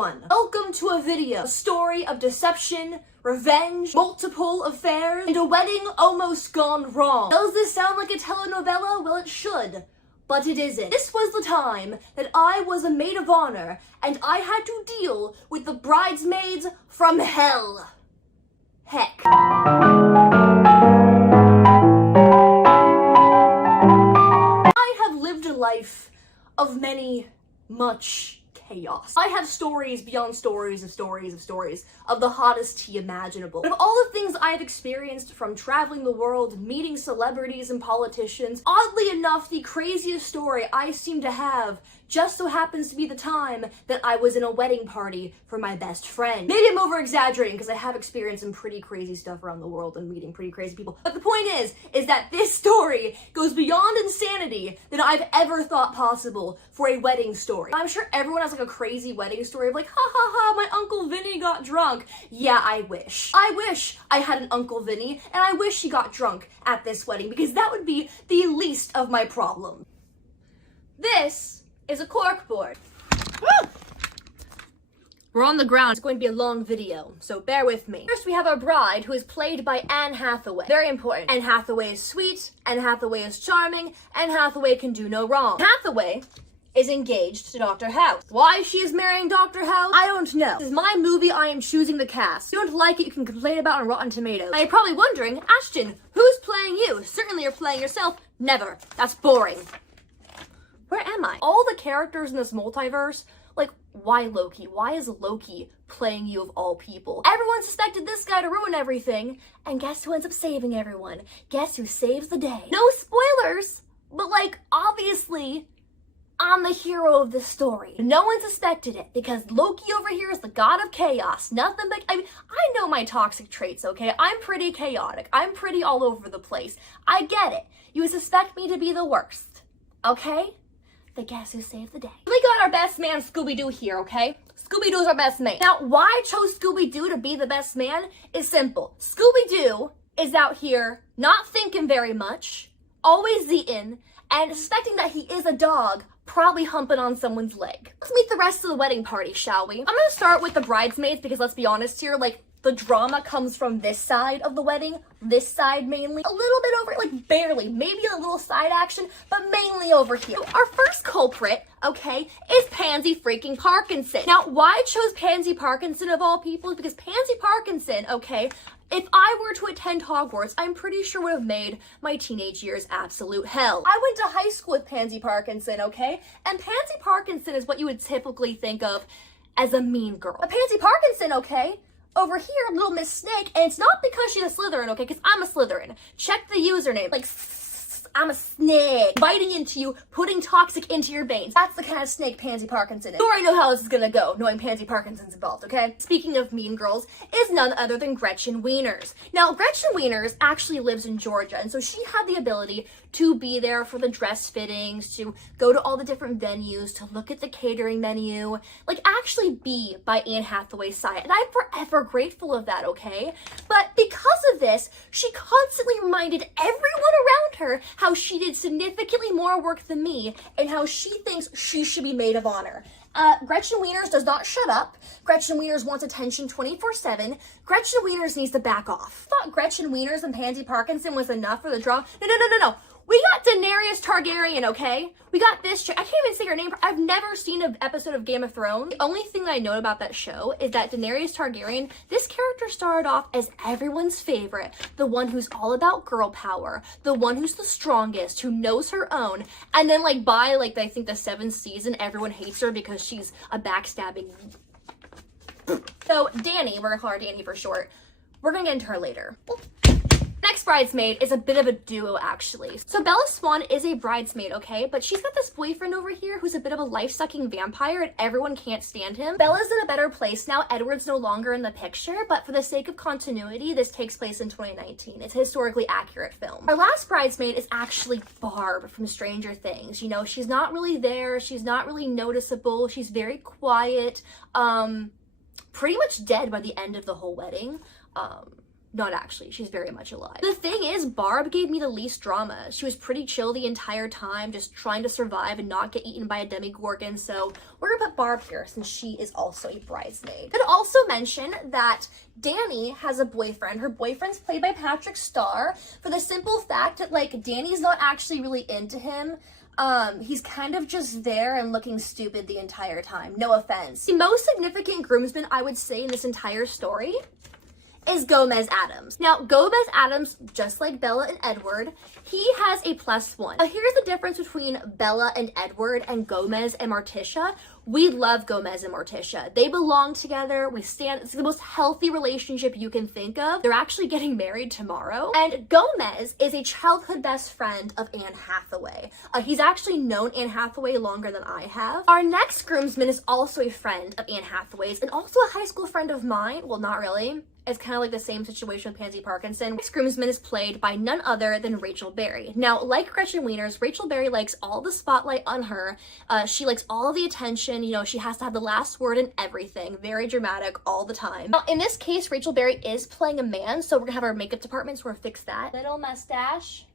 everyone! Welcome to a video, a story of deception, revenge, multiple affairs, and a wedding almost gone wrong. Does this sound like a telenovela? Well, it should, but it isn't. This was the time that I was a maid of honor, and I had to deal with the bridesmaids from hell. Heck. I have lived a life of much chaos. I have stories beyond stories of the hottest tea imaginable. Of all the things I have experienced, from traveling the world, meeting celebrities and politicians, oddly enough, the craziest story I seem to have just so happens to be the time that I was in a wedding party for my best friend. Maybe I'm over-exaggerating because I have experienced some pretty crazy stuff around the world and meeting pretty crazy people. But the point is that this story goes beyond insanity than I've ever thought possible for a wedding story. I'm sure everyone has like a crazy wedding story of like, ha ha ha, my Uncle Vinny got drunk. Yeah, I wish. I wish I had an Uncle Vinny, and I wish he got drunk at this wedding because that would be the least of my problem. This is a corkboard. We're on the ground. It's going to be a long video, so bear with me. First, we have our bride, who is played by Anne Hathaway. Very important. Anne Hathaway is sweet, Anne Hathaway is charming, Anne Hathaway can do no wrong. Hathaway is engaged to Dr. House. Why she is marrying Dr. House, I don't know. This is my movie, I am choosing the cast. If you don't like it, you can complain about it on Rotten Tomatoes. Now you're probably wondering, Ashton, who's playing you? Certainly you're playing yourself. Never. That's boring. Where am I? All the characters in this multiverse, like, why Loki? Why is Loki playing you of all people? Everyone suspected this guy to ruin everything, and guess who ends up saving everyone? Guess who saves the day? No spoilers, but like, obviously, I'm the hero of this story. No one suspected it, because Loki over here is the god of chaos. Nothing but, I know my toxic traits, okay? I'm pretty chaotic. I'm pretty all over the place. I get it. You would suspect me to be the worst, okay? But guess who saved the day? We got our best man, Scooby-Doo, here, okay? Scooby-Doo's our best man. Now, why I chose Scooby-Doo to be the best man is simple. Scooby-Doo is out here not thinking very much, always eating, and suspecting that he is a dog, probably humping on someone's leg. Let's meet the rest of the wedding party, shall we? I'm gonna start with the bridesmaids because let's be honest here, like, the drama comes from this side of the wedding, this side mainly. A little bit over, like barely, maybe a little side action, but mainly over here. Our first culprit, okay, is Pansy freaking Parkinson. Now, why I chose Pansy Parkinson of all people is because Pansy Parkinson, okay, if I were to attend Hogwarts, I'm pretty sure would have made my teenage years absolute hell. I went to high school with Pansy Parkinson, okay? And Pansy Parkinson is what you would typically think of as a mean girl. But Pansy Parkinson, okay, over here, Little Miss Snake, and it's not because she's a Slytherin, okay, because I'm a Slytherin. Check the username, like, I'm a snake, biting into you, putting toxic into your veins. That's the kind of snake Pansy Parkinson is. You already know how this is gonna go, knowing Pansy Parkinson's involved, okay? Speaking of mean girls, is none other than Gretchen Wieners. Now, Gretchen Wieners actually lives in Georgia, and so she had the ability to be there for the dress fittings, to go to all the different venues, to look at the catering menu, like actually be by Anne Hathaway's side. And I'm forever grateful of that, okay? But because of this, she constantly reminded everyone around her how she did significantly more work than me and how she thinks she should be maid of honor. Gretchen Wieners does not shut up. Gretchen Wieners wants attention 24/7. Gretchen Wieners needs to back off. I thought Gretchen Wieners and Pansy Parkinson was enough for the drama. No. We got Daenerys Targaryen, okay? We got this chick. I can't even say her name. I've never seen an episode of Game of Thrones. The only thing that I know about that show is that Daenerys Targaryen, this character started off as everyone's favorite, the one who's all about girl power, the one who's the strongest, who knows her own, and then like by like I think the 7th season, everyone hates her because she's a backstabbing. So Dany, we're gonna call her Dany for short. We're gonna get into her later. Next bridesmaid is a bit of a duo, actually. So Bella Swan is a bridesmaid, okay? But she's got this boyfriend over here who's a bit of a life-sucking vampire and everyone can't stand him. Bella's in a better place now. Edward's no longer in the picture, but for the sake of continuity, this takes place in 2019. It's a historically accurate film. Our last bridesmaid is actually Barb from Stranger Things. You know, she's not really there. She's not really noticeable. She's very quiet. Pretty much dead by the end of the whole wedding. Not actually, she's very much alive. The thing is, Barb gave me the least drama. She was pretty chill the entire time, just trying to survive and not get eaten by a demigorgon, so we're gonna put Barb here since she is also a bridesmaid. I'd also mention that Danny has a boyfriend. Her boyfriend's played by Patrick Starr, for the simple fact that, like, Danny's not actually really into him. He's kind of just there and looking stupid the entire time. No offense. The most significant groomsman I would say in this entire story is Gomez Addams. Now, Gomez Addams, just like Bella and Edward, he has a +1. Now, here's the difference between Bella and Edward and Gomez and Morticia. We love Gomez and Morticia. They belong together. It's the most healthy relationship you can think of. They're actually getting married tomorrow. And Gomez is a childhood best friend of Anne Hathaway. He's actually known Anne Hathaway longer than I have. Our next groomsman is also a friend of Anne Hathaway's and also a high school friend of mine. Well, not really. It's kind of like the same situation with Pansy Parkinson. Next groomsman is played by none other than Rachel Berry. Now, like Gretchen Wieners, Rachel Berry likes all the spotlight on her. She likes all the attention. You know, she has to have the last word in everything. Very dramatic all the time. Now, in this case, Rachel Berry is playing a man, so we're gonna have our makeup department sort of fix that. Little mustache.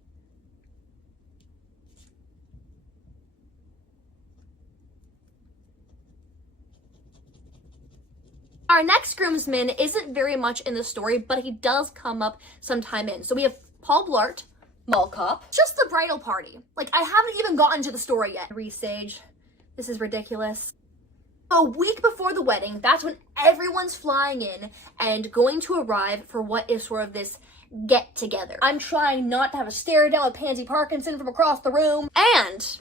Our next groomsman isn't very much in the story, but he does come up sometime in. So we have Paul Blart, Mall Cop, just the bridal party. Like, I haven't even gotten to the story yet. Resage. This is ridiculous. A week before the wedding, that's when everyone's flying in and going to arrive for what is sort of this get together. I'm trying not to have a stare down with Pansy Parkinson from across the room. And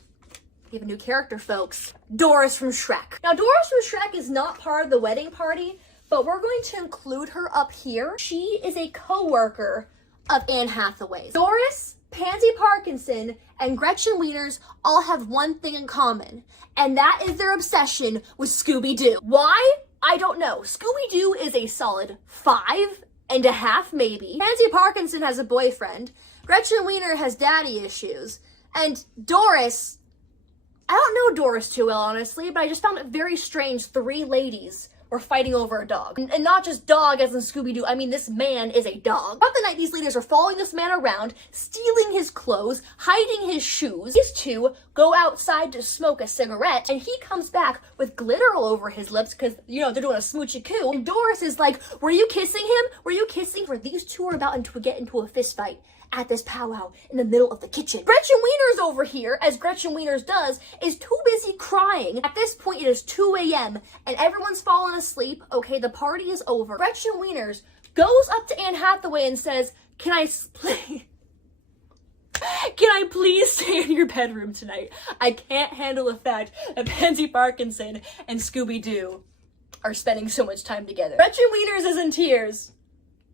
we have a new character, folks. Doris from Shrek. Now, Doris from Shrek is not part of the wedding party, but we're going to include her up here. She is a co-worker of Anne Hathaway's. Doris, Pansy Parkinson, and Gretchen Wieners all have one thing in common, and that is their obsession with Scooby-Doo. Why? I don't know. Scooby-Doo is a solid 5.5 maybe. Pansy Parkinson has a boyfriend. Gretchen Wiener has daddy issues. And Doris, I don't know Doris too well, honestly, but I just found it very strange 3 ladies were fighting over a dog. And not just dog as in Scooby-Doo, I mean this man is a dog. Throughout the night, these ladies are following this man around, stealing his clothes, hiding his shoes. These two go outside to smoke a cigarette, and he comes back with glitter all over his lips because, you know, they're doing a smoochy coo. And Doris is like, were you kissing him? Were you kissing? For these two are about to get into a fist fight at this powwow in the middle of the kitchen. Gretchen Wieners over here, as Gretchen Wieners does, is too busy crying. At this point, it is 2 a.m. and everyone's fallen asleep. Okay, the party is over. Gretchen Wieners goes up to Anne Hathaway and says, can I please stay in your bedroom tonight? I can't handle the fact that Pansy Parkinson and Scooby-Doo are spending so much time together. Gretchen Wieners is in tears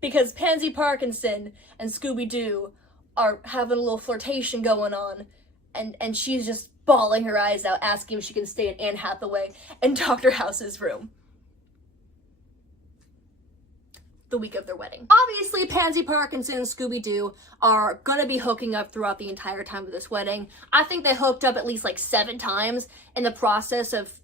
because Pansy Parkinson and Scooby-Doo are having a little flirtation going on, and she's just bawling her eyes out, asking if she can stay in Anne Hathaway and Dr. House's room the week of their wedding. Obviously, Pansy Parkinson and Scooby-Doo are gonna be hooking up throughout the entire time of this wedding. I think they hooked up at least like 7 times in the process of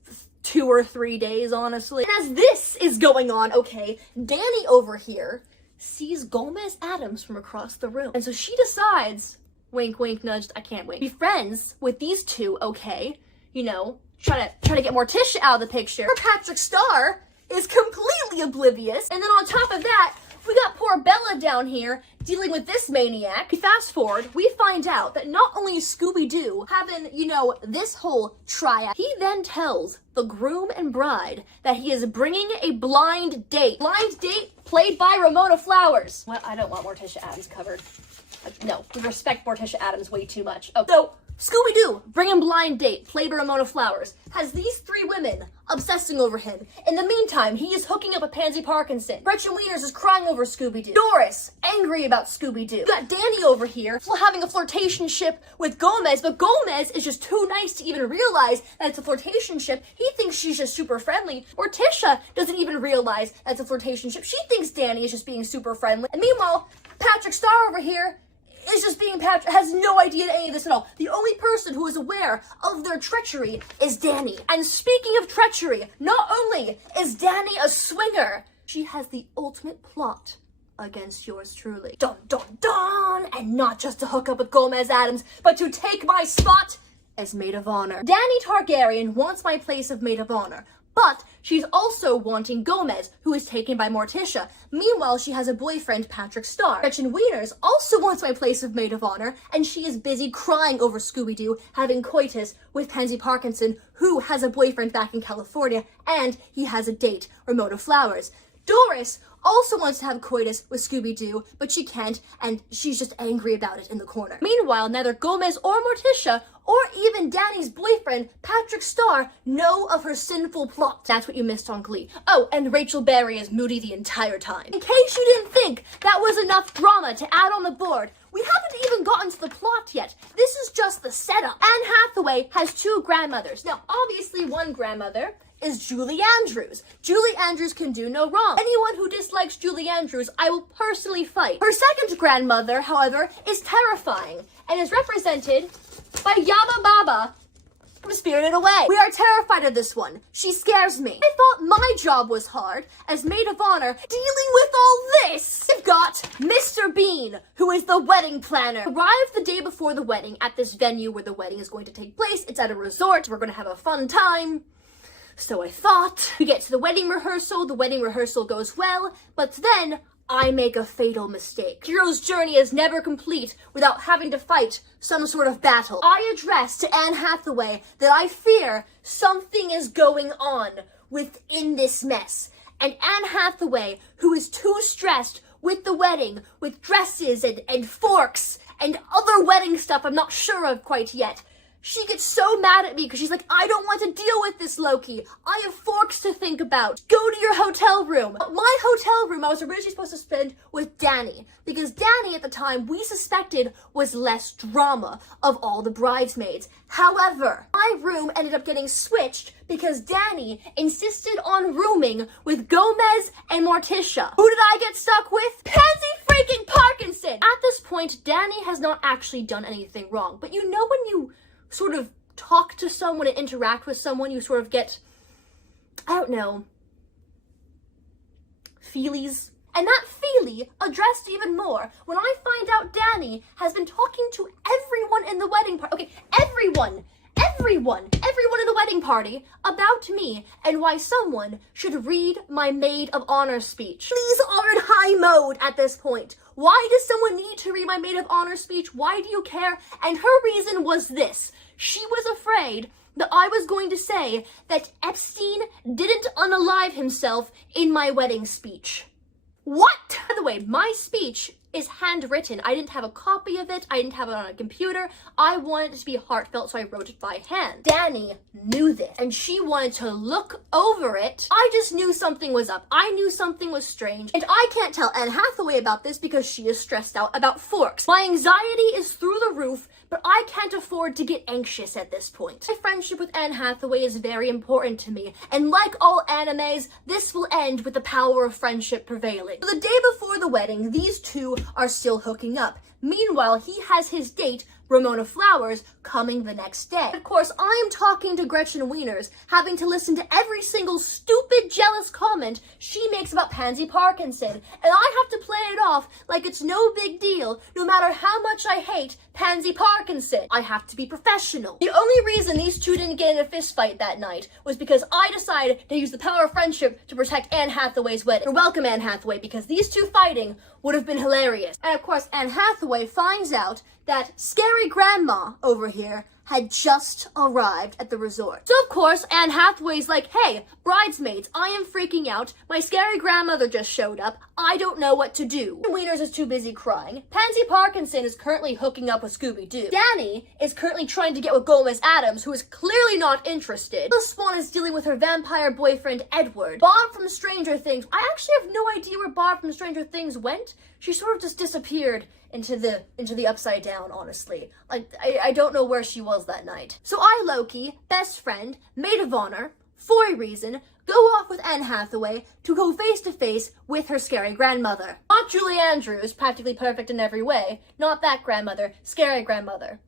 2 or 3 days, honestly. And as this is going on, okay, Danny over here sees Gomez Addams from across the room. And so she decides, wink, wink, nudged, I can't wait, be friends with these two, okay? You know, try to get Morticia out of the picture. Patrick Starr is completely oblivious. And then on top of that, we got poor Bella down here dealing with this maniac. Fast forward, we find out that not only is Scooby-Doo having, you know, this whole triad, he then tells the groom and bride that he is bringing a blind date. Blind date played by Ramona Flowers. Well, I don't want Morticia Addams covered. No, we respect Morticia Addams way too much. Oh, so Scooby-Doo, bringing blind date, played by Ramona Flowers, has these 3 women obsessing over him. In the meantime, he is hooking up with Pansy Parkinson. Gretchen Wieners is crying over Scooby-Doo. Doris, angry about Scooby-Doo. You got Danny over here, having a flirtationship with Gomez, but Gomez is just too nice to even realize that it's a flirtationship. He thinks she's just super friendly. Morticia doesn't even realize that it's a flirtationship. She thinks Danny is just being super friendly. And meanwhile, Patrick Starr over here is just being Patrick, has no idea any of this at all. The only person who is aware of their treachery is Danny. And speaking of treachery, not only is Danny a swinger, she has the ultimate plot against yours truly. Dun dun dun! And not just to hook up with Gomez Adams, but to take my spot as maid of honor. Dany Targaryen wants my place of maid of honor, but she's also wanting Gomez, who is taken by Morticia. Meanwhile, she has a boyfriend, Patrick Star. Gretchen Wieners also wants my place of maid of honor, and she is busy crying over Scooby-Doo having coitus with Pansy Parkinson, who has a boyfriend back in California, and he has a date, Ramona Flowers. Doris also wants to have coitus with Scooby-Doo, but she can't, and she's just angry about it in the corner. Meanwhile, neither Gomez or Morticia, or even Dany's boyfriend, Patrick Star, know of her sinful plot. That's what you missed on Glee. Oh, and Rachel Berry is moody the entire time. In case you didn't think that was enough drama to add on the board, we haven't even gotten to the plot yet. This is just the setup. Anne Hathaway has two grandmothers. Now, obviously one grandmother is Julie Andrews. Julie Andrews can do no wrong. Anyone who dislikes Julie Andrews, I will personally fight. Her second grandmother, however, is terrifying and is represented by Yaba Baba from Spirited Away. We are terrified of this one. She scares me. I thought my job was hard as maid of honor dealing with all this. We've got Mr. Bean, who is the wedding planner. Arrived the day before the wedding at this venue where the wedding is going to take place. It's at a resort. We're going to have a fun time. So I thought. We get to the wedding rehearsal goes well, but then I make a fatal mistake. Hero's journey is never complete without having to fight some sort of battle. I address to Anne Hathaway that I fear something is going on within this mess. And Anne Hathaway, who is too stressed with the wedding, with dresses and forks and other wedding stuff I'm not sure of quite yet, she gets so mad at me because she's like, I don't want to deal with this, Loki. I have forks to think about. Go to your hotel room. My hotel room I was originally supposed to spend with Dany, because Dany at the time we suspected was less drama of all the bridesmaids. However, my room ended up getting switched because Dany insisted on rooming with Gomez and Morticia. Who did I get stuck with? Pansy freaking Parkinson! At this point, Dany has not actually done anything wrong, but you know when you sort of talk to someone and interact with someone, you sort of get, I don't know, feelies. And that feely addressed even more when I find out Dany has been talking to everyone in the wedding party. Okay, everyone in the wedding party about me and why someone should read my maid of honor speech. Please are in high mode at this point. Why does someone need to read my maid of honor speech? Why do you care? And her reason was this. She was afraid that I was going to say that Epstein didn't unalive himself in my wedding speech. What? By the way, my speech is handwritten. I didn't have a copy of it. I didn't have it on a computer. I wanted it to be heartfelt, so I wrote it by hand. Dany knew this, and she wanted to look over it. I just knew something was up. I knew something was strange, and I can't tell Anne Hathaway about this because she is stressed out about forks. My anxiety is through the roof, but I can't afford to get anxious at this point. My friendship with Anne Hathaway is very important to me, and like all animes, this will end with the power of friendship prevailing. So the day before the wedding, these two are still hooking up. Meanwhile, he has his date, Ramona Flowers, coming the next day. Of course, I am talking to Gretchen Wieners, having to listen to every single stupid, jealous comment she makes about Pansy Parkinson, and I have to play it off like it's no big deal, no matter how much I hate Pansy Parkinson. I have to be professional. The only reason these two didn't get in a fist fight that night was because I decided to use the power of friendship to protect Anne Hathaway's wedding. You're welcome, Anne Hathaway, because these two fighting would have been hilarious. And of course, Anne Hathaway finds out that scary grandma over here had just arrived at the resort. So of course, Anne Hathaway's like, hey, bridesmaids, I am freaking out. My scary grandmother just showed up. I don't know what to do. Wieners is too busy crying. Pansy Parkinson is currently hooking up with Scooby-Doo. Dany is currently trying to get with Gomez Adams, who is clearly not interested. The Swan is dealing with her vampire boyfriend, Edward. Bob from Stranger Things. I actually have no idea where Bob from Stranger Things went. She sort of just disappeared into the upside down, honestly. Like, I don't know where she was that night. So I, Loki, best friend, maid of honor, for a reason, go off with Anne Hathaway to go face to face with her scary grandmother. Not Julie Andrews, practically perfect in every way. Not that grandmother, scary grandmother.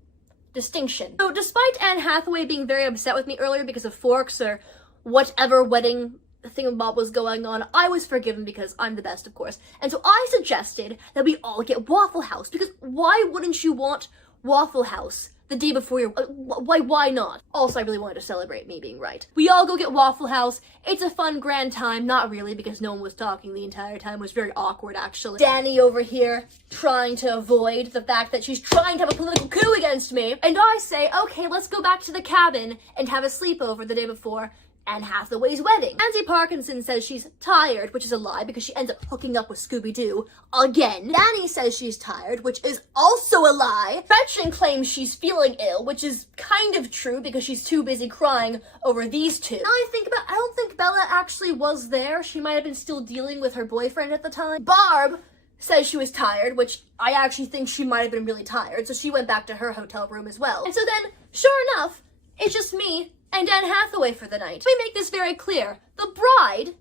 Distinction. So despite Anne Hathaway being very upset with me earlier because of forks or whatever wedding thingamabob was going on, I was forgiven because I'm the best, of course. And so I suggested that we all get Waffle House, because why wouldn't you want Waffle House the day before your, why not? Also, I really wanted to celebrate me being right. We all go get Waffle House. It's a fun, grand time. Not really, because no one was talking the entire time. It was very awkward, actually. Danny over here trying to avoid the fact that she's trying to have a political coup against me. And I say, okay, let's go back to the cabin and have a sleepover the day before Anne Hathaway's wedding. Pansy Parkinson says she's tired, which is a lie because she ends up hooking up with Scooby-Doo again. Danny says she's tired, which is also a lie. Gretchen claims she's feeling ill, which is kind of true because she's too busy crying over these two. Now I don't think Bella actually was there. She might have been still dealing with her boyfriend at the time. Barb says she was tired, which I actually think she might have been really tired, so she went back to her hotel room as well. And so then, sure enough, it's just me and Anne Hathaway for the night. We make this very clear. The bride,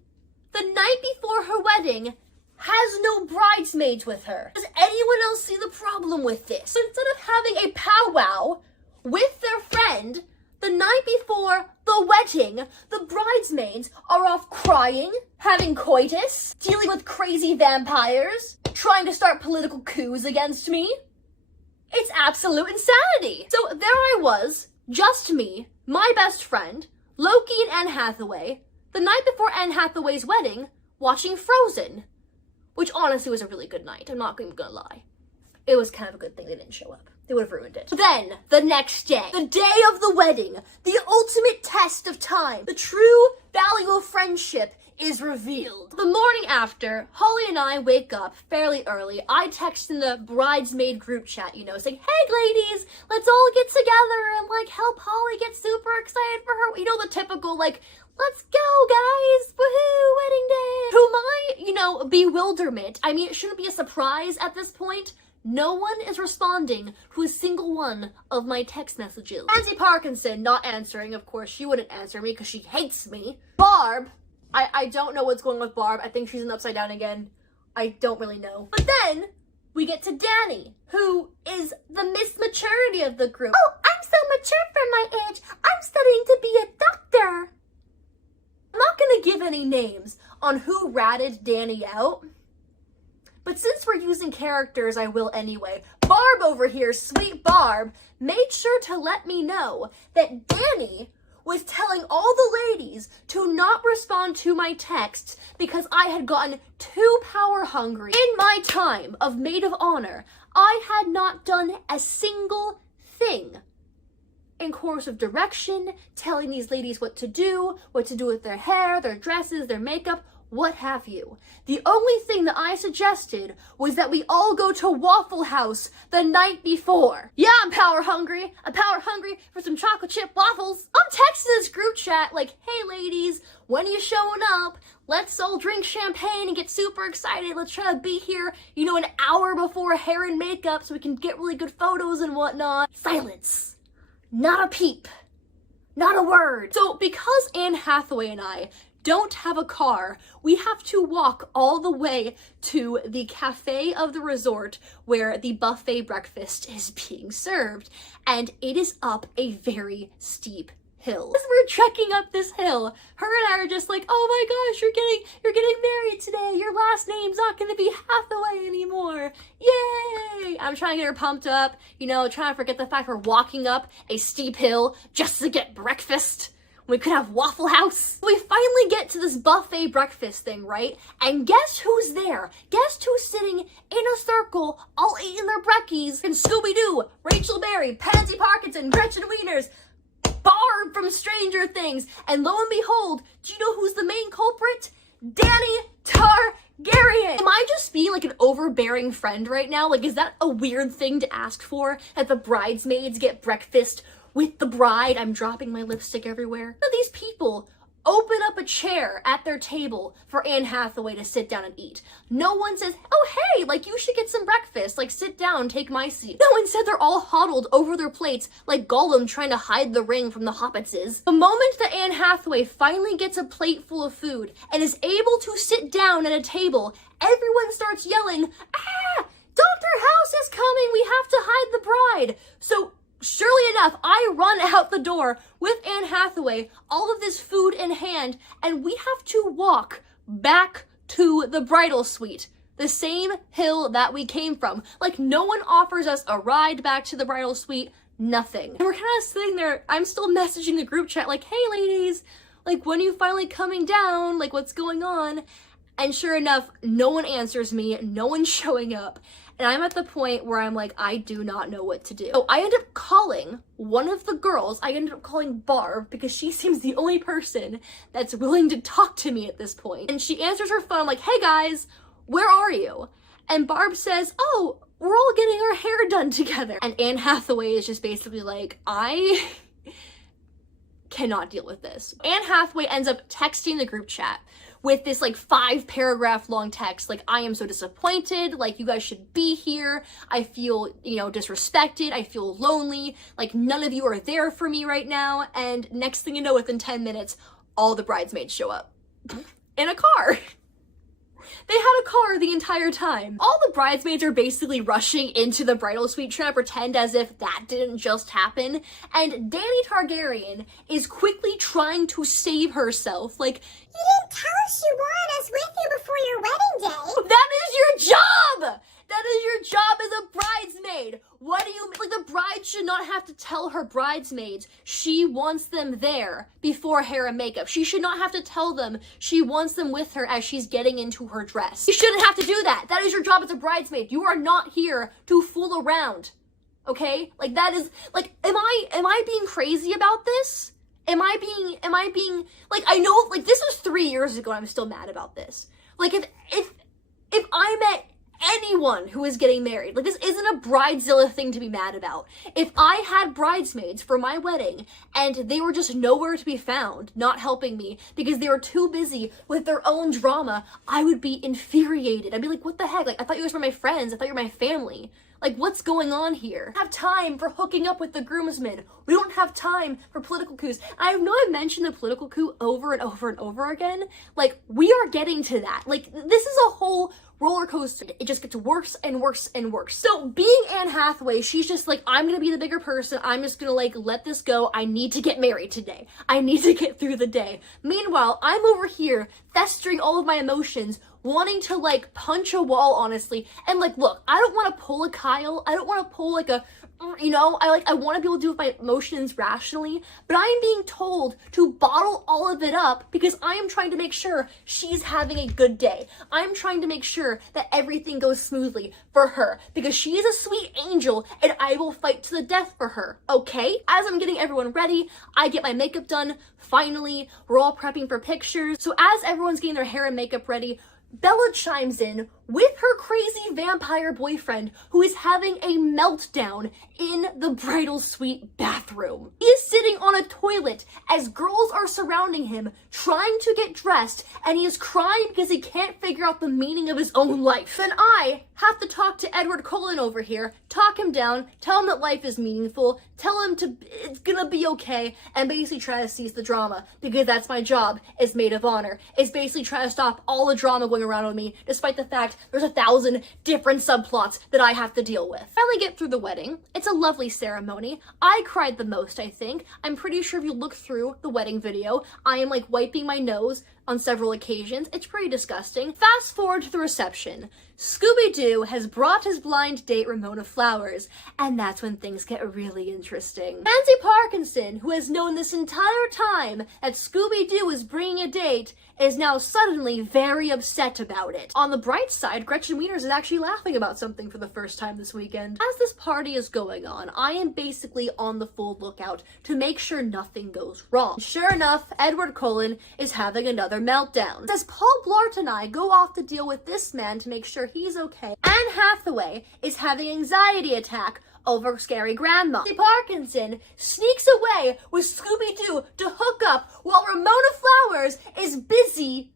the night before her wedding, has no bridesmaids with her. Does anyone else see the problem with this? So instead of having a powwow with their friend the night before the wedding, the bridesmaids are off crying, having coitus, dealing with crazy vampires, trying to start political coups against me. It's absolute insanity. So there I was, just me, my best friend, Loki and Anne Hathaway, the night before Anne Hathaway's wedding, watching Frozen. Which honestly was a really good night, I'm not even gonna lie. It was kind of a good thing they didn't show up. They would have ruined it. Then, the next day, the day of the wedding, the ultimate test of time, the true value of friendship is revealed. The morning after, Holly and I wake up fairly early. I text in the Bridesmaid group chat, you know, saying, hey ladies, let's all get together and like help Holly get super excited for her. You know, the typical like, let's go guys, woohoo, wedding day. To my, you know, bewilderment, I mean, it shouldn't be a surprise at this point. No one is responding to a single one of my text messages. Pansy Parkinson not answering, of course, she wouldn't answer me because she hates me. Barb, I don't know what's going on with Barb. I think she's in the Upside Down again. I don't really know. But then, we get to Danny, who is the Miss Maturity of the group. Oh, I'm so mature for my age. I'm studying to be a doctor. I'm not gonna give any names on who ratted Danny out, but since we're using characters, I will anyway. Barb over here, sweet Barb, made sure to let me know that Danny was telling all the ladies to not respond to my texts because I had gotten too power hungry. In my time of maid of honor, I had not done a single thing in course of direction, telling these ladies what to do with their hair, their dresses, their makeup, what have you. The only thing that I suggested was that we all go to Waffle House the night before. Yeah, I'm power hungry. I'm power hungry for some chocolate chip waffles. I'm texting this group chat like, hey ladies, when are you showing up? Let's all drink champagne and get super excited. Let's try to be here, you know, an hour before hair and makeup so we can get really good photos and whatnot. Silence. Not a peep. Not a word. So because Anne Hathaway and I don't have a car, we have to walk all the way to the cafe of the resort where the buffet breakfast is being served. And it is up a very steep hill. As we're trekking up this hill, her and I are just like, oh my gosh, you're getting married today. Your last name's not gonna be Hathaway anymore. Yay! I'm trying to get her pumped up, you know, trying to forget the fact we're walking up a steep hill just to get breakfast. We could have Waffle House. We finally get to this buffet breakfast thing, right? And guess who's there? Guess who's sitting in a circle, all eating their brekkies? And Scooby-Doo, Rachel Berry, Pansy Parkinson, Gretchen Wieners, Barb from Stranger Things. And lo and behold, do you know who's the main culprit? Danny Targaryen. Am I just being like an overbearing friend right now? Like, is that a weird thing to ask for? That the bridesmaids get breakfast with the bride? I'm dropping my lipstick everywhere. These people open up a chair at their table for Anne Hathaway to sit down and eat. No one says, oh hey, like you should get some breakfast, like sit down, take my seat. No, instead they're all huddled over their plates like Gollum trying to hide the ring from the Hobbitses. The moment that Anne Hathaway finally gets a plate full of food and is able to sit down at a table, everyone starts yelling, ah, Dr. House is coming, we have to hide the bride. So surely enough, I run out the door with Anne Hathaway, all of this food in hand, and we have to walk back to the bridal suite. The same hill that we came from. Like, no one offers us a ride back to the bridal suite, nothing. And we're kind of sitting there, I'm still messaging the group chat like, hey ladies, like, when are you finally coming down? Like, what's going on? And sure enough, no one answers me, no one's showing up. And I'm at the point where I'm like, I do not know what to do. So I end up calling one of the girls. I ended up calling Barb because she seems the only person that's willing to talk to me at this point. And she answers her phone, I'm like, hey guys, where are you? And Barb says, oh, we're all getting our hair done together. And Anne Hathaway is just basically like, I cannot deal with this. Anne Hathaway ends up texting the group chat with this like 5-paragraph long text, like, I am so disappointed, like, you guys should be here, I feel, disrespected, I feel lonely, like, none of you are there for me right now. And next thing you know, within 10 minutes, all the bridesmaids show up in a car. They had a car the entire time. All the bridesmaids are basically rushing into the bridal suite trying to pretend as if that didn't just happen. And Dany Targaryen is quickly trying to save herself. Like, you didn't tell us you wanted us with you before your wedding day. That is your job! That is your job as a bridesmaid. What do you mean? Like, the bride should not have to tell her bridesmaids she wants them there before hair and makeup. She should not have to tell them she wants them with her as she's getting into her dress. You shouldn't have to do that. That is your job as a bridesmaid. You are not here to fool around. Okay? Like, that is, like, am I being crazy about this? Am I being, like, I know, like, this was 3 years ago and I'm still mad about this. Like, if I met anyone who is getting married, like, this isn't a bridezilla thing to be mad about. If I had bridesmaids for my wedding and they were just nowhere to be found, not helping me because they were too busy with their own drama, I would be infuriated. I'd be like, what the heck? Like, I thought you guys were my friends. I thought you were my family. Like, what's going on here? We don't have time for hooking up with the groomsmen. We don't have time for political coups. I know I've mentioned the political coup over and over and over again. Like, we are getting to that. Like, this is a whole roller coaster. It just gets worse and worse and worse. So being Anne Hathaway, she's just like, I'm gonna be the bigger person. I'm just gonna, like, let this go. I need to get married today. I need to get through the day. Meanwhile, I'm over here festering all of my emotions, wanting to, like, punch a wall, honestly. And, like, look, I don't want to pull a Kyle. I don't want to pull, like, I want to be able to deal with my emotions rationally, but I am being told to bottle all of it up because I am trying to make sure she's having a good day. I'm trying to make sure that everything goes smoothly for her because she is a sweet angel and I will fight to the death for her, okay? As I'm getting everyone ready, I get my makeup done. Finally, we're all prepping for pictures. So as everyone's getting their hair and makeup ready, Bella chimes in with her crazy vampire boyfriend who is having a meltdown in the bridal suite bathroom. He is sitting on a toilet as girls are surrounding him, trying to get dressed, and he is crying because he can't figure out the meaning of his own life. Then I have to talk to Edward Cullen over here, talk him down, tell him that life is meaningful, tell him it's gonna be okay, and basically try to cease the drama, because that's my job as maid of honor, is basically try to stop all the drama going around with me, despite the fact there's 1,000 different subplots that I have to deal with. Finally get through the wedding. It's a lovely ceremony. I cried the most, I think. I'm pretty sure if you look through the wedding video, I am, like, wiping my nose on several occasions. It's pretty disgusting. Fast forward to the reception. Scooby-Doo has brought his blind date Ramona flowers, and that's when things get really interesting. Pansy Parkinson, who has known this entire time that Scooby-Doo is bringing a date, is now suddenly very upset about it. On the bright side, Gretchen Wieners is actually laughing about something for the first time this weekend. As this party is going on, I am basically on the full lookout to make sure nothing goes wrong. Sure enough, Edward Cullen is having another meltdown. As Paul Blart and I go off to deal with this man to make sure he's okay, Anne Hathaway is having an anxiety attack over scary grandma. Pansy Parkinson sneaks away with Scooby-Doo to hook up while Ramona Flowers is busy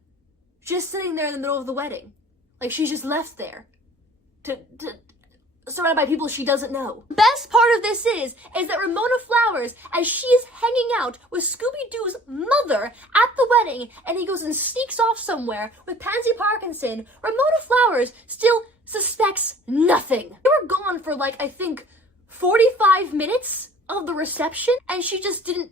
just sitting there in the middle of the wedding. Like, she's just left there to surrounded by people she doesn't know. The best part of this is that Ramona Flowers, as she is hanging out with Scooby-Doo's mother at the wedding, and he goes and sneaks off somewhere with Pansy Parkinson, Ramona Flowers still suspects nothing. They were gone for, like, I think 45 minutes of the reception and she just didn't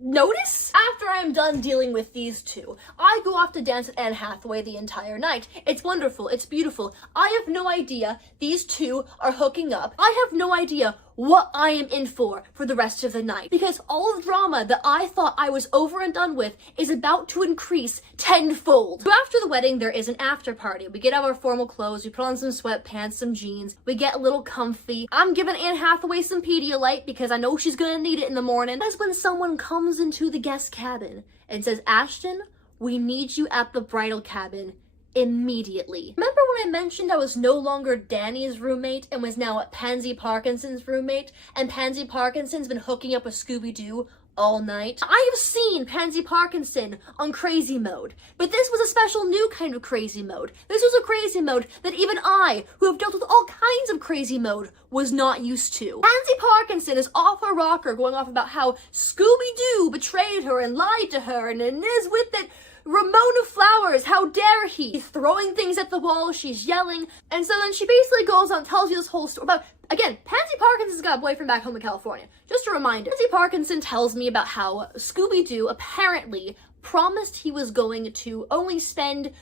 notice? After I'm done dealing with these two, I go off to dance with Anne Hathaway the entire night. It's wonderful, it's beautiful. I have no idea these two are hooking up. I have no idea what I am in for the rest of the night, because all the drama that I thought I was over and done with is about to increase tenfold. So after the wedding, there is an after party. We get out our formal clothes, we put on some sweatpants, some jeans, we get a little comfy. I'm giving Anne Hathaway some Pedialyte because I know she's gonna need it in the morning. That's when someone comes into the guest cabin and says, Ashton, we need you at the bridal cabin immediately. Remember when I mentioned I was no longer Danny's roommate and was now Pansy Parkinson's roommate, and Pansy Parkinson's been hooking up with Scooby-Doo all night? I have seen Pansy Parkinson on crazy mode, but this was a special new kind of crazy mode. This was a crazy mode that even I, who have dealt with all kinds of crazy mode, was not used to. Pansy Parkinson is off her rocker going off about how Scooby-Doo betrayed her and lied to her and is with it Ramona Flowers, how dare he? He's throwing things at the wall, she's yelling, and so then she basically goes on and tells you this whole story about, again, Pansy Parkinson's got a boyfriend back home in California. Just a reminder, Pansy Parkinson tells me about how Scooby-Doo apparently promised he was going to only spend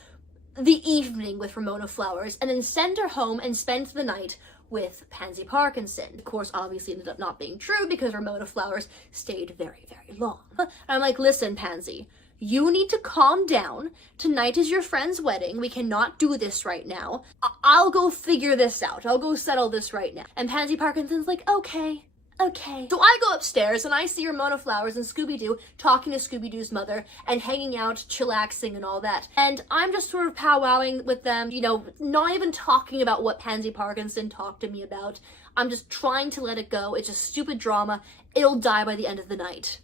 the evening with Ramona Flowers and then send her home and spend the night with Pansy Parkinson. Of course, obviously ended up not being true because Ramona Flowers stayed very, very long. And I'm like, listen, Pansy, you need to calm down. Tonight is your friend's wedding. We cannot do this right now. I'll go figure this out. I'll go settle this right now. And Pansy Parkinson's like, okay. So I go upstairs and I see Ramona Flowers and Scooby-Doo talking to Scooby-Doo's mother and hanging out, chillaxing and all that. And I'm just sort of powwowing with them, you know, not even talking about what Pansy Parkinson talked to me about. I'm just trying to let it go. It's just stupid drama. It'll die by the end of the night.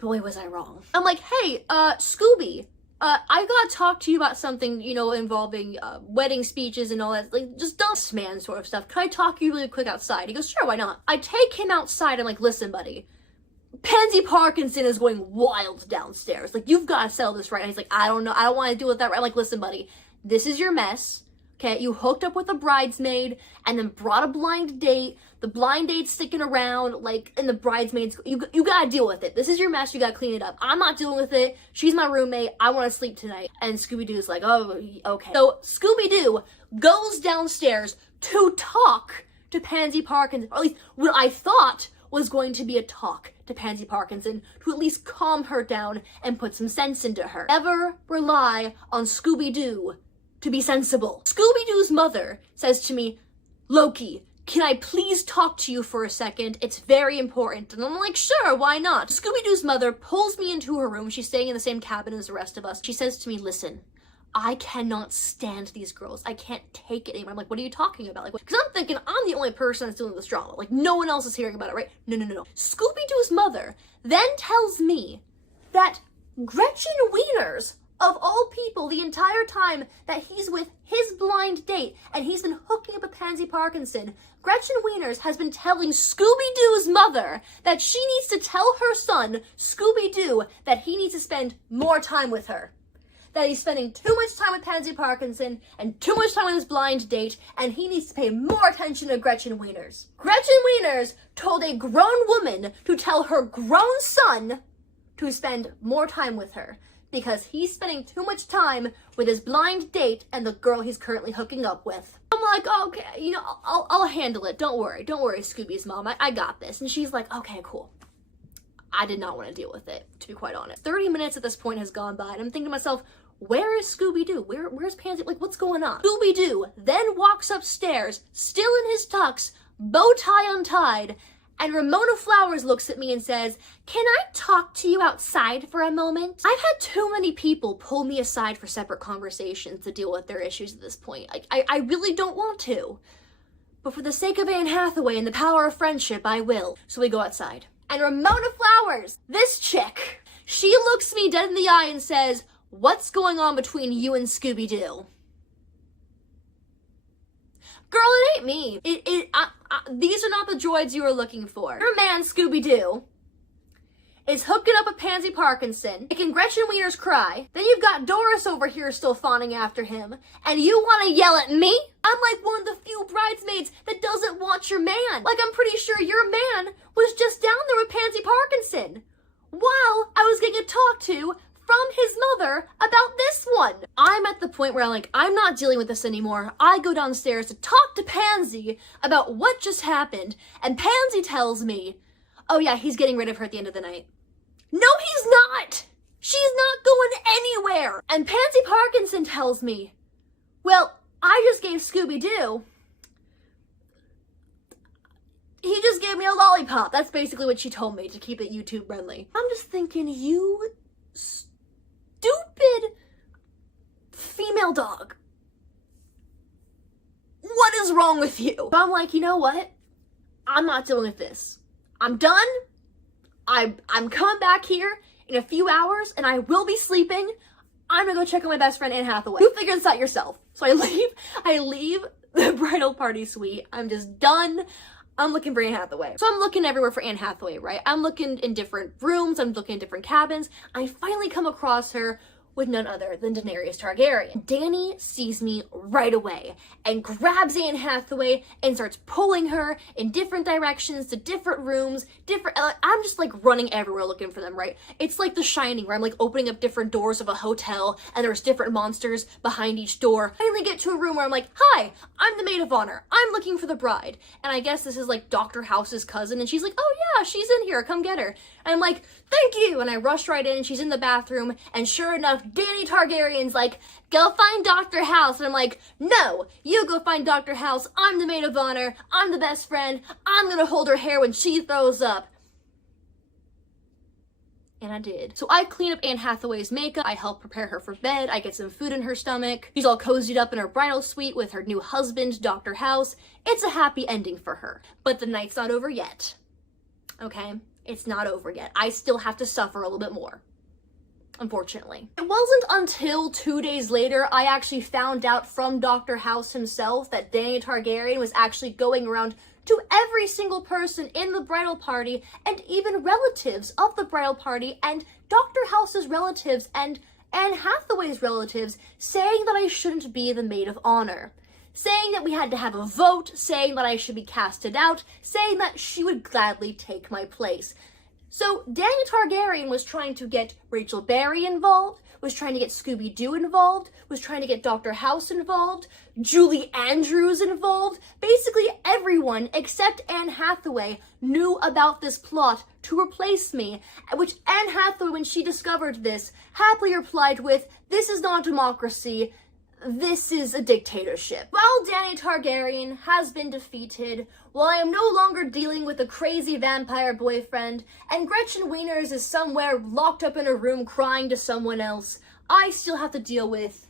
Boy, was I wrong. I'm like, hey, Scooby, I gotta talk to you about something, you know, involving wedding speeches and all that, like, just dumb man sort of stuff. Can I talk to you really quick outside? He goes, sure, why not? I take him outside. I'm like, listen, buddy, Pansy Parkinson is going wild downstairs. Like, you've got to settle this right now. He's like, I don't know. I don't want to deal with that. I'm like, listen, buddy, this is your mess. Okay, you hooked up with a bridesmaid and then brought a blind date. The blind date's sticking around, like, and the bridesmaids, you gotta deal with it. This is your mess, you gotta clean it up. I'm not dealing with it. She's my roommate. I want to sleep tonight. And Scooby-Doo's like, oh, okay. So Scooby-Doo goes downstairs to talk to Pansy Parkinson, or at least what I thought was going to be a talk to Pansy Parkinson to at least calm her down and put some sense into her. Never rely on Scooby-Doo to be sensible. Scooby-Doo's mother says to me, Loki, can I please talk to you for a second? It's very important. And I'm like, sure, why not? Scooby-Doo's mother pulls me into her room. She's staying in the same cabin as the rest of us. She says to me, listen, I cannot stand these girls. I can't take it anymore. I'm like, what are you talking about? Like, because I'm thinking I'm the only person that's doing this drama. Like, no one else is hearing about it, right? No. Scooby-Doo's mother then tells me that Gretchen Wieners, of all people, the entire time that he's with his blind date and he's been hooking up with Pansy Parkinson, Gretchen Wieners has been telling Scooby-Doo's mother that she needs to tell her son, Scooby-Doo, that he needs to spend more time with her. That he's spending too much time with Pansy Parkinson and too much time with his blind date, and he needs to pay more attention to Gretchen Wieners. Gretchen Wieners told a grown woman to tell her grown son to spend more time with her, because he's spending too much time with his blind date and the girl he's currently hooking up with. I'm like, okay, you know, I'll handle it. Don't worry, Scooby's mom. I got this. And she's like, okay, cool. I did not want to deal with it, to be quite honest. 30 minutes at this point has gone by, and I'm thinking to myself, where is Scooby-Doo? Where's Pansy? Like, what's going on? Scooby-Doo then walks upstairs, still in his tux, bow tie untied, and Ramona Flowers looks at me and says, can I talk to you outside for a moment? I've had too many people pull me aside for separate conversations to deal with their issues at this point. I really don't want to. But for the sake of Anne Hathaway and the power of friendship, I will. So we go outside. And Ramona Flowers, this chick, she looks me dead in the eye and says, what's going on between you and Scooby-Doo? Girl, it ain't me. These are not the droids you were looking for. Your man, Scooby-Doo, is hooking up with Pansy Parkinson, making Gretchen Wieners cry. Then you've got Doris over here still fawning after him, and you want to yell at me? I'm like one of the few bridesmaids that doesn't want your man. Like, I'm pretty sure your man was just down there with Pansy Parkinson while I was getting a talk to from his mother about this one. I'm at the point where I'm not dealing with this anymore. I go downstairs to talk to Pansy about what just happened, and Pansy tells me, oh yeah, he's getting rid of her at the end of the night. No, he's not! She's not going anywhere! And Pansy Parkinson tells me, well, I just gave Scooby-Doo. He just gave me a lollipop. That's basically what she told me to keep it YouTube friendly. I'm just thinking, you stupid female dog. What is wrong with you? So I'm like, you know what? I'm not dealing with this. I'm done. I'm coming back here in a few hours and I will be sleeping. I'm gonna go check on my best friend Anne Hathaway. You figure this out yourself. So I leave the bridal party suite. I'm just done. I'm looking for Anne Hathaway. So I'm looking everywhere for Anne Hathaway, right? I'm looking in different rooms, I'm looking in different cabins. I finally come across her with none other than Daenerys Targaryen. Dany sees me right away and grabs Anne Hathaway and starts pulling her in different directions to different rooms, I'm just like running everywhere looking for them, right? It's like The Shining where I'm like opening up different doors of a hotel and there's different monsters behind each door. I finally get to a room where I'm like, hi, I'm the maid of honor. I'm looking for the bride. And I guess this is like Dr. House's cousin and she's like, oh yeah, she's in here, come get her. And I'm like, thank you. And I rush right in, she's in the bathroom, and sure enough, Dany Targaryen's like, go find Dr. House. And I'm like, no, you go find Dr. House. I'm the maid of honor. I'm the best friend. I'm gonna hold her hair when she throws up. And I did. So I clean up Anne Hathaway's makeup. I help prepare her for bed. I get some food in her stomach. She's all cozied up in her bridal suite with her new husband, Dr. House. It's a happy ending for her. But the night's not over yet. Okay? It's not over yet. I still have to suffer a little bit more. Unfortunately. It wasn't until 2 days later I actually found out from Dr. House himself that Dany Targaryen was actually going around to every single person in the bridal party and even relatives of the bridal party and Dr. House's relatives and Anne Hathaway's relatives saying that I shouldn't be the maid of honor. Saying that we had to have a vote, saying that I should be casted out, saying that she would gladly take my place. So Dany Targaryen was trying to get Rachel Berry involved, was trying to get Scooby-Doo involved, was trying to get Dr. House involved, Julie Andrews involved. Basically everyone except Anne Hathaway knew about this plot to replace me, which Anne Hathaway, when she discovered this, happily replied with, "This is not democracy. This is a dictatorship." While Dany Targaryen has been defeated, while I am no longer dealing with a crazy vampire boyfriend, and Gretchen Wieners is somewhere locked up in a room crying to someone else, I still have to deal with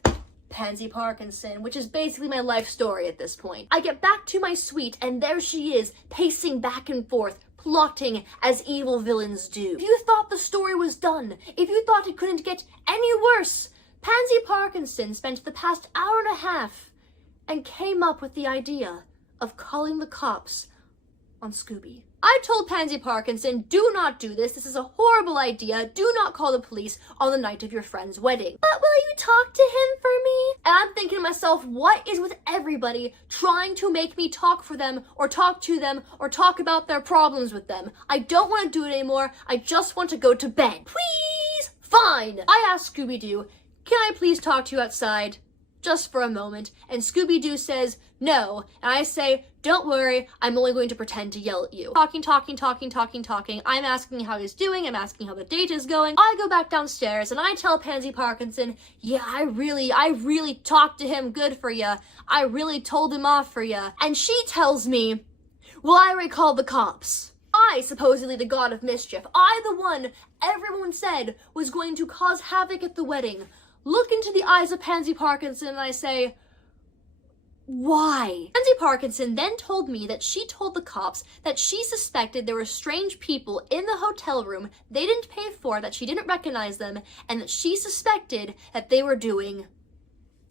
Pansy Parkinson, which is basically my life story at this point. I get back to my suite, and there she is, pacing back and forth, plotting as evil villains do. If you thought the story was done, if you thought it couldn't get any worse, Pansy Parkinson spent the past hour and a half and came up with the idea of calling the cops on Scooby. I told Pansy Parkinson, do not do this. This is a horrible idea. Do not call the police on the night of your friend's wedding. But will you talk to him for me? And I'm thinking to myself, what is with everybody trying to make me talk for them or talk to them or talk about their problems with them? I don't want to do it anymore. I just want to go to bed. Please? Fine. I asked Scooby-Doo, can I please talk to you outside? Just for a moment. And Scooby-Doo says, no. And I say, don't worry, I'm only going to pretend to yell at you. Talking. I'm asking how he's doing. I'm asking how the date is going. I go back downstairs and I tell Pansy Parkinson, yeah, I really talked to him good for ya. I really told him off for ya. And she tells me, well, I already called the cops. I, supposedly the god of mischief, I, the one everyone said was going to cause havoc at the wedding, look into the eyes of Pansy Parkinson and I say, why? Pansy Parkinson then told me that she told the cops that she suspected there were strange people in the hotel room they didn't pay for, that she didn't recognize them, and that she suspected that they were doing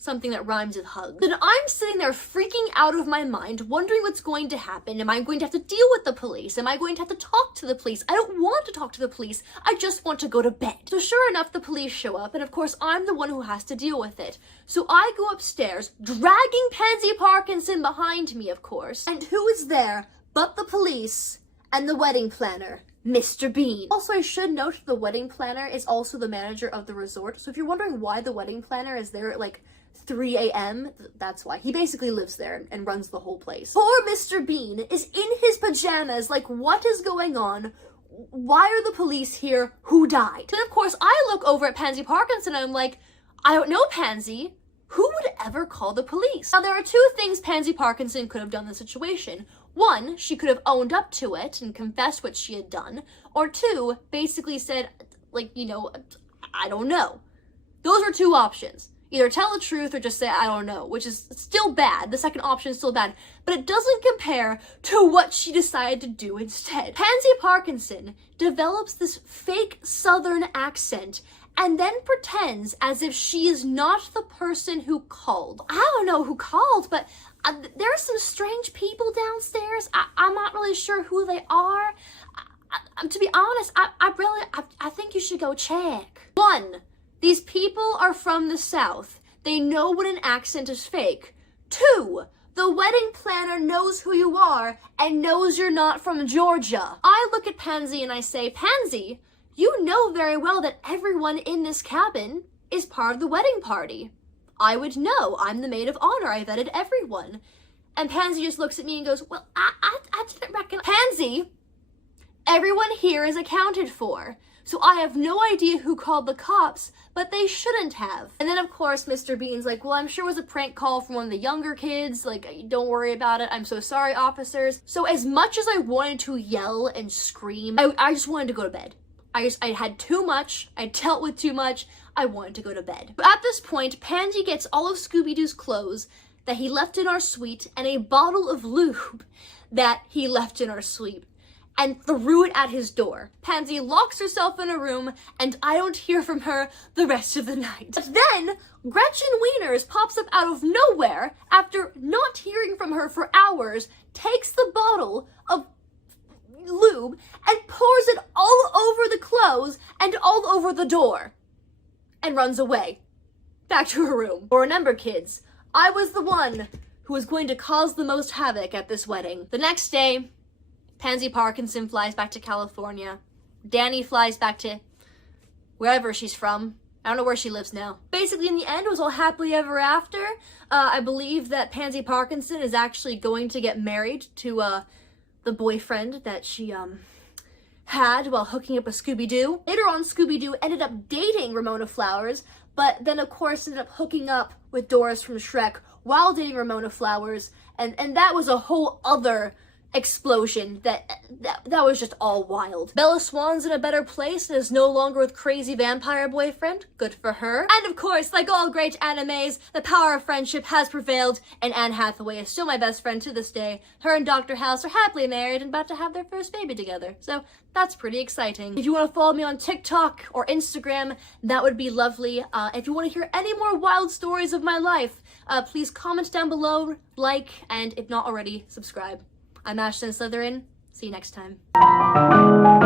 something that rhymes with hug. Then I'm sitting there freaking out of my mind, wondering what's going to happen. Am I going to have to deal with the police? Am I going to have to talk to the police? I don't want to talk to the police. I just want to go to bed. So sure enough, the police show up, and of course, I'm the one who has to deal with it. So I go upstairs, dragging Pansy Parkinson behind me, of course. And who is there but the police and the wedding planner, Mr. Bean. Also, I should note the wedding planner is also the manager of the resort. So if you're wondering why the wedding planner is there at like 3 a.m., that's why. He basically lives there and runs the whole place. Poor Mr. Bean is in his pajamas, like, what is going on? Why are the police here? Who died? Then of course I look over at Pansy Parkinson and I'm like, I don't know, Pansy. Who would ever call the police? Now there are two things Pansy Parkinson could have done in the situation. One, she could have owned up to it and confessed what she had done. Or two, basically said, like, you know, I don't know. Those are two options. Either tell the truth or just say, I don't know, which is still bad. The second option is still bad, but it doesn't compare to what she decided to do instead. Pansy Parkinson develops this fake Southern accent and then pretends as if she is not the person who called. I don't know who called, but there are some strange people downstairs. I'm not really sure who they are. To be honest, I think you should go check. 1. These people are from the South. They know what an accent is fake. 2. The wedding planner knows who you are and knows you're not from Georgia. I look at Pansy and I say, Pansy, you know very well that everyone in this cabin is part of the wedding party. I would know. I'm the maid of honor. I vetted everyone. And Pansy just looks at me and goes, well, I didn't recognize. Pansy, everyone here is accounted for. So I have no idea who called the cops, but they shouldn't have. And then of course, Mr. Bean's like, well, I'm sure it was a prank call from one of the younger kids. Like, don't worry about it. I'm so sorry, officers. So as much as I wanted to yell and scream, I just wanted to go to bed. I had too much. I dealt with too much. I wanted to go to bed. But at this point, Pansy gets all of Scooby-Doo's clothes that he left in our suite and a bottle of lube that he left in our suite and threw it at his door. Pansy locks herself in a room and I don't hear from her the rest of the night. But then Gretchen Wieners pops up out of nowhere after not hearing from her for hours, takes the bottle of lube and pours it all over the clothes and all over the door and runs away back to her room. But remember, kids, I was the one who was going to cause the most havoc at this wedding. The next day, Pansy Parkinson flies back to California. Danny flies back to wherever she's from. I don't know where she lives now. Basically, in the end, it was all happily ever after. I believe that Pansy Parkinson is actually going to get married to the boyfriend that she had while hooking up with Scooby-Doo. Later on, Scooby-Doo ended up dating Ramona Flowers, but then of course ended up hooking up with Doris from Shrek while dating Ramona Flowers, and that was a whole other explosion that was just all wild. Bella Swan's in a better place and is no longer with crazy vampire boyfriend. Good for her. And of course, like all great animes, the power of friendship has prevailed, and Anne Hathaway is still my best friend to this day. Her and Dr. House are happily married and about to have their first baby together. So that's pretty exciting. If you want to follow me on TikTok or Instagram, that would be lovely. If you want to hear any more wild stories of my life, please comment down below, like, and if not already, subscribe. I'm Ashton Slytherin. See you next time.